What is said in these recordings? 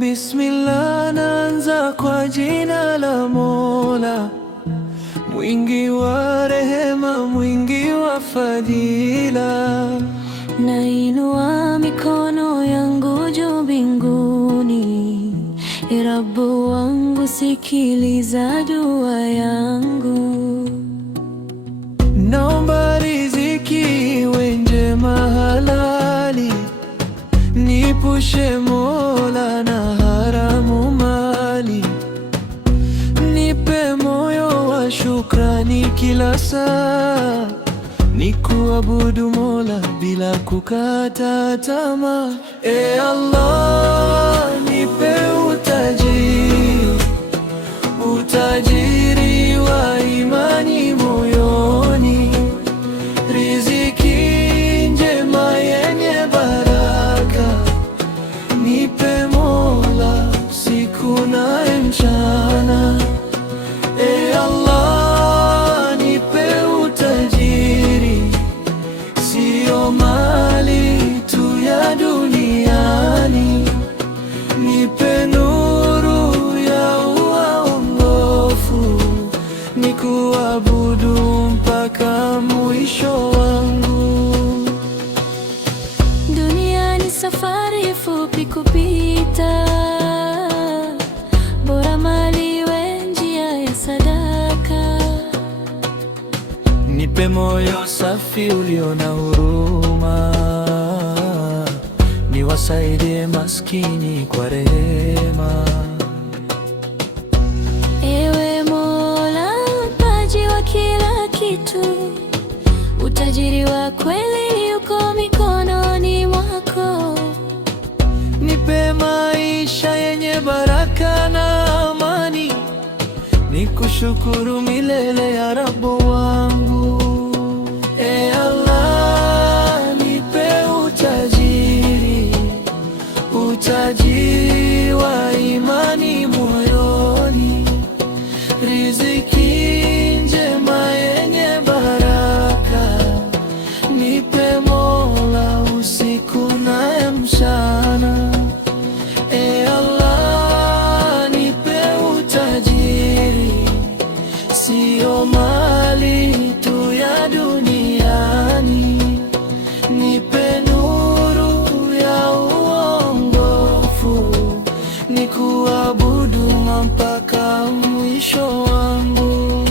Bismillah, naanza kwa jina la Mola, mwingi wa rehema, mwingi wa fadhila. Nainua mikono yangu juu mbinguni, Ee Rabbu wangu, sikiliza dua yangu. Naomba riziki iwe njema halali, nipushe Mola na haramu mali. Nipe moyo wa shukrani kila saa, nikuabudu Mola bila kukata tamaa. E Allah, nipe utajiri wa imani moyoni, riziki njema yenye baraka. Nipe Mola usiku na mchana. E Allah, nipe utajiri, sio mali tu ya duniani. Nipe nuru ya uongofu, nikuabudu mpaka mwisho wangu. Dunia ni safari fupi kupita, bora mali iwe njia ya sadaka. Nipe moyo safi ulio na huruma, niwasaidie maskini kwa rehema. Ewe Mola, mpaji wa kila kitu, utajiri wa kweli uko mikononi mwako. Nipe maisha yenye baraka na amani, nikushukuru milele ya Rabbu wangu. E Allah, nipe utajiri wa imani moyoni, riziki njema yenye baraka. Nipe Mola usiku na mchana. E Allah, nipe utajiri, sio mali tu ya duniani. Nipe nuru ya uongofu, nikuabudu mpaka mwisho wangu.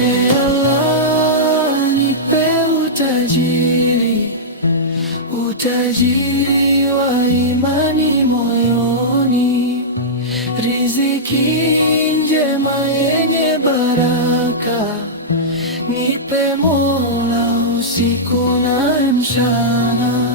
E Allah, nipe utajiri wa imani moyoni, riziki njema yenye baraka. Nipe Mola usiku na mchana.